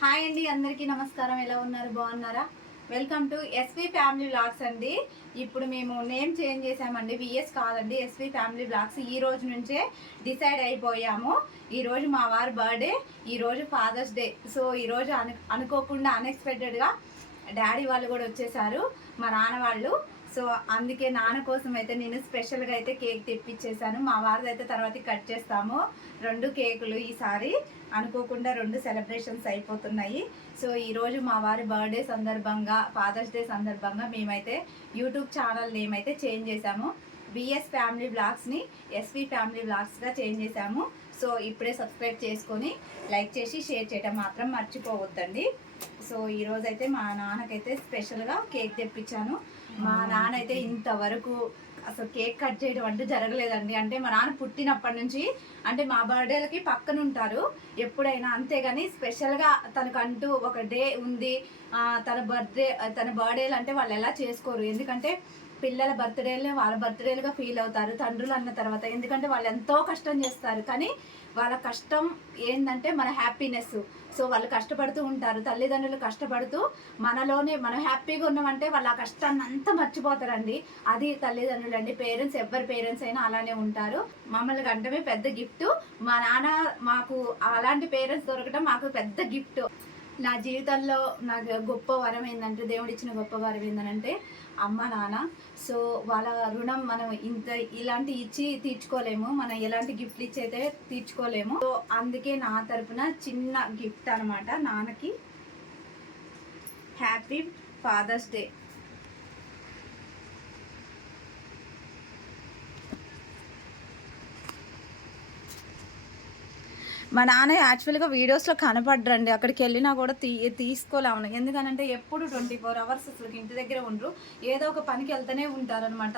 Hi అండి అందరికీ నమస్కారం. ఎలా ఉన్నారు? బాగున్నారా? Welcome to SV family blogs అండి. ఇప్పుడు మేము నేమ్ చేంజ్ చేసామండి విఎస్ కాదండి ఎస్వి ఫ్యామిలీ బ్లాగ్స్ ఈ రోజు నుంచే డిసైడ్ అయిపోయాము. ఈరోజు మా వారి బర్త్డే ఈరోజు ఫాదర్స్ డే సో ఈ రోజు అను అనుకోకుండా అన్ఎక్స్పెక్టెడ్గా డాడీ వాళ్ళు కూడా వచ్చేసారు. మా నాన్న వాళ్ళు సో అందుకే నాన్న కోసం అయితే నేను స్పెషల్గా అయితే కేక్ తెప్పించేసాను మా వారిది అయితే తర్వాత కట్ చేస్తాము. రెండు కేకులు ఈసారి. అనుకోకుండా రెండు సెలబ్రేషన్స్ అయిపోతున్నాయి. సో ఈరోజు మా వారి బర్త్డే సందర్భంగా ఫాదర్స్ డే సందర్భంగా మేమైతే యూట్యూబ్ ఛానల్ నేమ్ అయితే చేంజ్ చేసాము బిఎస్ ఫ్యామిలీ బ్లాగ్స్ని ఎస్వి ఫ్యామిలీ బ్లాగ్స్గా చేంజ్ చేసాము సో ఇప్పుడే సబ్స్క్రైబ్ చేసుకొని లైక్ చేసి షేర్ చేయడం మాత్రం మర్చిపోవద్దండి. సో ఈరోజైతే మా నాన్నకైతే స్పెషల్గా కేక్ తెప్పించాను మా నాన్న అయితే ఇంతవరకు అసలు కేక్ కట్ చేయడం అంటే జరగలేదండి. అంటే మా నాన్న పుట్టినప్పటి నుంచి అంటే మా బర్త్డేలకి పక్కన ఉంటారు ఎప్పుడైనా అంతేగాని స్పెషల్గా తనకంటూ ఒక డే ఉంది. తన బర్త్డే తన బర్త్డేలు అంటే వాళ్ళు ఎలా చేసుకోరు. ఎందుకంటే పిల్లల బర్త్డేలు వాళ్ళ బర్త్డేలుగా ఫీల్ అవుతారు. తండ్రులు అన్న తర్వాత. ఎందుకంటే వాళ్ళు ఎంతో కష్టం చేస్తారు. కానీ వాళ్ళ కష్టం ఏంటంటే మన హ్యాపీనెస్ సో వాళ్ళు కష్టపడుతూ ఉంటారు తల్లిదండ్రులు కష్టపడుతూ మనలోనే మనం హ్యాపీగా ఉన్నామంటే వాళ్ళు ఆ కష్టాన్ని అంతా మర్చిపోతారండి. అది తల్లిదండ్రులు అండి పేరెంట్స్ ఎవరి పేరెంట్స్ అయినా అలానే ఉంటారు. మమ్మల్ని కంటమే పెద్ద గిఫ్ట్ మా నాన్న మాకు అలాంటి పేరెంట్స్ దొరకడం మాకు పెద్ద గిఫ్ట్ నా జీవితంలో నాకు గొప్ప వరం ఏంటంటే దేవుడు ఇచ్చిన గొప్ప వరం ఏంటంటే అమ్మ నాన్న. సో వాళ్ళ రుణం మనం ఇంత ఇలాంటి ఇచ్చి తీర్చుకోలేము. మనం ఎలాంటి గిఫ్ట్లు ఇచ్చి అయితే తీర్చుకోలేము. సో అందుకే నా తరపున చిన్న గిఫ్ట్ అనమాట నాన్నకి హ్యాపీ ఫాదర్స్ డే. మా నాన్న యాక్చువల్గా వీడియోస్లో కనపడ్రండి. అక్కడికి వెళ్ళినా కూడా తీ తీసుకోలేము ఎందుకనంటే ఎప్పుడు ట్వంటీ ఫోర్ అవర్స్ అసలు ఇంటి దగ్గర ఉండరు. ఏదో ఒక పనికి వెళ్తూనే ఉంటారనమాట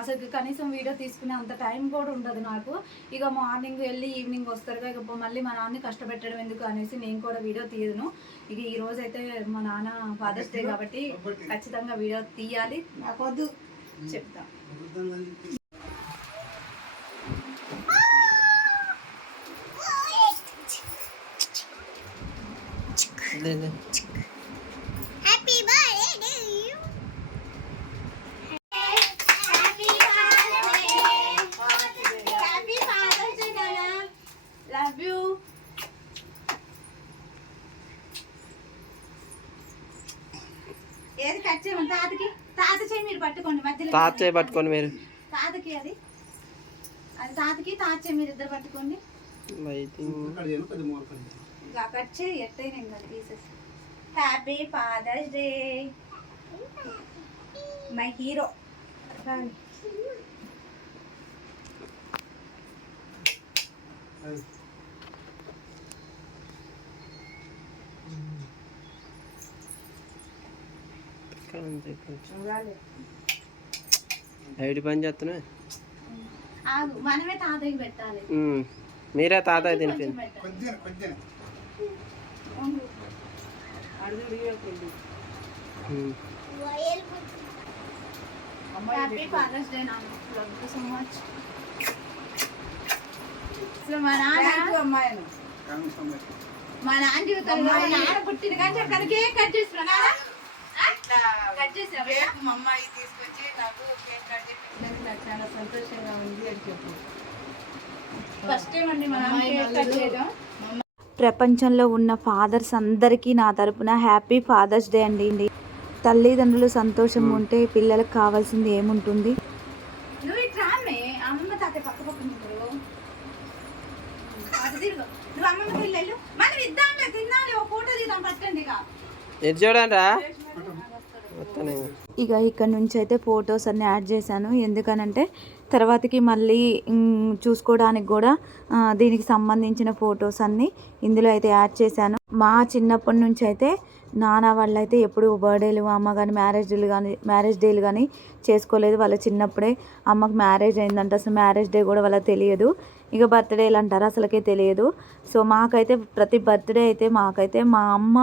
అసలు కనీసం వీడియో తీసుకునే అంత టైం కూడా ఉండదు నాకు. ఇక మార్నింగ్ వెళ్ళి ఈవినింగ్ వస్తారు ఇక మళ్ళీ మా నాన్నని కష్టపెట్టడం ఎందుకు అనేసి నేను కూడా వీడియో తీయను. ఇక ఈ రోజు అయితే మా నాన్న ఫాదర్స్ డే కాబట్టి ఖచ్చితంగా వీడియో తీయాలి. నాకొద్దు చెప్తా happy birthday happy father's day నాన్న లవ్ యూ ఏది కట్ చేయమని తాతకి? తాత చేయి మీరు పట్టుకోండి మీరు. తాతకి అది. అది తాతకి తాత చేయి మీరు ఇద్దరు పట్టుకోండి. ఇలా కట్ చేయి ఎట్టయినా ఇంకా pieces happy father's day my hero ID పని చేస్తున్నా మనమే తాతయ్యకి పెట్టాలి. మీరే తాత తినిపి కొంచెం పెట్టాలి. ఉండు. హ్యాపీ ఫాదర్స్ డే నాన్న లవ్ యూ సో మచ్ అసలు మా నాన్న అమ్మాయిను మా నాన్న జీవితంలో మా నాన్న పుట్టిన కానీ కేక్ కట్ చేస్తున్నా కట్ చేసావా కేక్ మా అమ్మాయి తీసుకొచ్చి నాకు కేక్ కట్ చేపించినందుకు నాకు చాలా సంతోషంగా ఉంది అని చెప్పు. ఫస్ట్ టైం అండి మా నాన్న కేక్ కట్ చేయడం. ప్రపంచంలో ఉన్న ఫాదర్స్ అందరికీ నా తరపున హ్యాపీ ఫాదర్స్ డే అండి. తల్లిదండ్రులు సంతోషం ఉంటే పిల్లలకు కావాల్సింది ఏముంటుంది? ఇది చూడండి రా? ఇక ఇక్కడ నుంచి అయితే ఫొటోస్ అన్ని యాడ్ చేశాను. ఎందుకనంటే తర్వాతకి మళ్ళీ చూసుకోవడానికి కూడా దీనికి సంబంధించిన ఫొటోస్ అన్ని ఇందులో అయితే యాడ్ చేశాను. మా చిన్నప్పటి నుంచి అయితే నాన్న వాళ్ళు అయితే ఎప్పుడు బర్త్డేలు అమ్మ కానీ మ్యారేజ్ డేలు కానీ మ్యారేజ్ డేలు కానీ చేసుకోలేదు. వాళ్ళ చిన్నప్పుడే అమ్మకు మ్యారేజ్ అయిందంట. అసలు మ్యారేజ్ డే కూడా వాళ్ళకి తెలియదు. ఇక బర్త్డేలు అంటారు. అసలుకే తెలియదు. సో మాకైతే ప్రతి బర్త్డే అయితే మాకైతే మా అమ్మ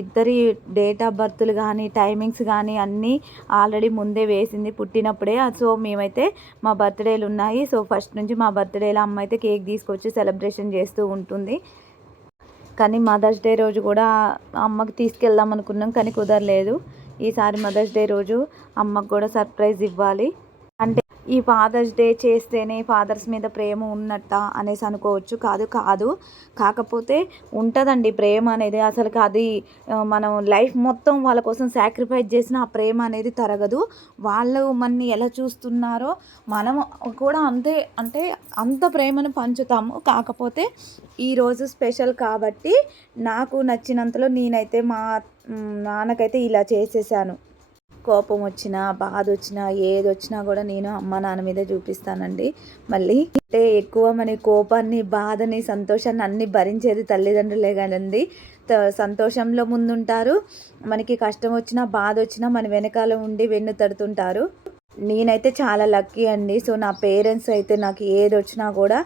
ఇద్దరి డేట్ ఆఫ్ బర్త్లు కానీ టైమింగ్స్ కానీ అన్నీ ఆల్రెడీ ముందే వేసింది పుట్టినప్పుడే. సో మేమైతే మా బర్త్డేలు ఉన్నాయి. సో ఫస్ట్ నుంచి మా బర్త్డేలో అమ్మ అయితే కేక్ తీసుకొచ్చి సెలబ్రేషన్ చేస్తూ ఉంటుంది. కానీ మదర్స్ డే రోజు కూడా అమ్మకి తీసుకెళ్దాం అనుకున్నాం కానీ కుదరలేదు. ఈసారి మదర్స్ డే రోజు అమ్మకు కూడా సర్ప్రైజ్ ఇవ్వాలి. ఈ ఫాదర్స్ డే చేస్తేనే ఫాదర్స్ మీద ప్రేమ ఉన్నట్ట అనేసి అనుకోవచ్చు. కాదు కాదు. కాకపోతే ఉంటుందండి ప్రేమ అనేది. అసలుకి అది మనం లైఫ్ మొత్తం వాళ్ళ కోసం సాక్రిఫైస్ చేసిన ఆ ప్రేమ అనేది తరగదు. వాళ్ళు మనని ఎలా చూస్తున్నారో మనం కూడా అంతే అంటే అంత ప్రేమను పంచుతాము. కాకపోతే ఈరోజు స్పెషల్ కాబట్టి నాకు నచ్చినంతలో నేనైతే మా నాన్నకైతే ఇలా చేసేసాను. కోపం వచ్చినా బాధ వచ్చినా ఏది వచ్చినా కూడా నేను అమ్మ నాన్న మీద చూపిస్తానండి. మళ్ళీ అంటే ఎక్కువ మన కోపాన్ని బాధని సంతోషాన్ని అన్ని భరించేది తల్లిదండ్రులే కానండి సంతోషంలో ముందుంటారు. మనకి కష్టం వచ్చినా బాధ వచ్చినా మన వెనకాల ఉండి వెన్ను తడుతుంటారు. నేనైతే చాలా లక్కీ అండి. సో నా పేరెంట్స్ అయితే నాకు ఏది వచ్చినా కూడా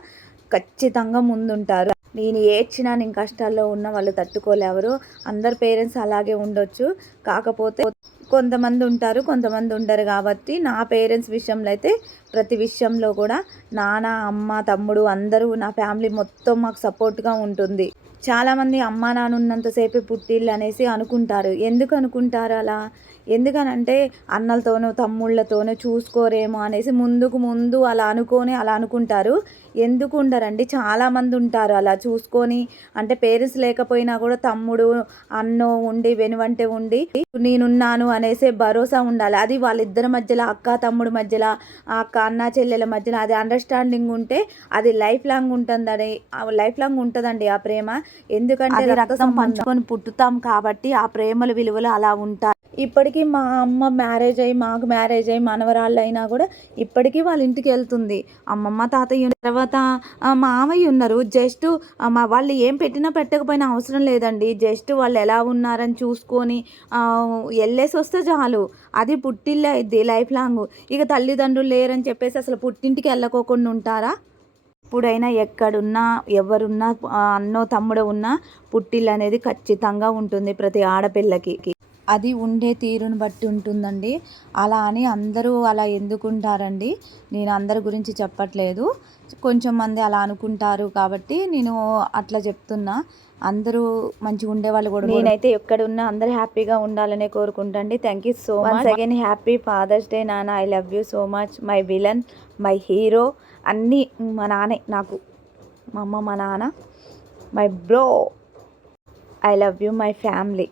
ఖచ్చితంగా ముందుంటారు. నేను ఏడ్చినా నేను కష్టాల్లో ఉన్న వాళ్ళు తట్టుకోలేవరు. అందరు పేరెంట్స్ అలాగే ఉండొచ్చు. కాకపోతే కొంతమంది ఉంటారు కొంతమంది ఉండరు కాబట్టి నా పేరెంట్స్ విషయంలో అయితే ప్రతి విషయంలో కూడా నాన్న అమ్మ తమ్ముడు అందరూ నా ఫ్యామిలీ మొత్తం మాకు సపోర్ట్గా ఉంటుంది. చాలామంది అమ్మ నాన్న ఉన్నంతసేపే పుట్టిల్లు అనేసి అనుకుంటారు. ఎందుకు అనుకుంటారు అలా? ఎందుకనంటే అన్నలతోనూ తమ్ముళ్ళతోనూ చూసుకోరేమో అనేసి ముందుకు ముందు అలా అనుకొని అలా అనుకుంటారు. ఎందుకు ఉండరండి? చాలామంది ఉంటారు అలా చూసుకొని. అంటే పేరెంట్స్ లేకపోయినా కూడా తమ్ముడు అన్నో ఉండి వెనువంటే ఉండి నేనున్నాను అనేసే భరోసా ఉండాలి. అది వాళ్ళిద్దరి మధ్యలో అక్క తమ్ముడు మధ్యలో ఆ అక్క అన్న చెల్లెల మధ్యలో అది అండర్స్టాండింగ్ ఉంటే అది లైఫ్ లాంగ్ ఉంటుందని లైఫ్ లాంగ్ ఉంటుందండి ఆ ప్రేమ. ఎందుకంటే రక్తం పంచుకొని పుట్టుతాం కాబట్టి ఆ ప్రేమల విలువలు అలా ఉంటాయి. ఇప్పటికీ మా అమ్మ మ్యారేజ్ అయ్యి మాకు మ్యారేజ్ అయ్యి మనవరాళ్ళు అయినా కూడా ఇప్పటికీ వాళ్ళ ఇంటికి వెళ్తుంది. అమ్మమ్మ తాతయ్య తర్వాత మామయ్య ఉన్నారు. జస్ట్ మా వాళ్ళు ఏం పెట్టినా పెట్టకపోయినా అవసరం లేదండి. జస్ట్ వాళ్ళు ఎలా ఉన్నారని చూసుకొని వెళ్ళేసి వస్తే చాలు. అది పుట్టిల్లే అయింది లైఫ్ లాంగ్. ఇక తల్లిదండ్రులు లేరని చెప్పేసి అసలు పుట్టింటికి వెళ్ళకోకుండా ఉంటారా? ఎప్పుడైనా ఎక్కడున్నా ఎవరున్నా అన్నో తమ్ముడు ఉన్నా పుట్టిల్లు అనేది ఖచ్చితంగా ఉంటుంది ప్రతి ఆడపిల్లకి. అది ఉండే తీరుని బట్టి ఉంటుందండి. అలా అని అందరూ అలా ఎందుకుంటారండి? నేను అందరి గురించి చెప్పట్లేదు. కొంచెం మంది అలా అనుకుంటారు కాబట్టి నేను అట్లా చెప్తున్నా. అందరూ మంచిగా ఉండేవాళ్ళు కూడా నేనైతే ఎక్కడున్నా అందరూ హ్యాపీగా ఉండాలనే కోరుకుంటాండి. Thank you so much again happy father's day నాన్న I love you so much my villain my hero అన్నీ మా నాన్నే నాకు. మా అమ్మ మా నాన్న. My bro I love you my family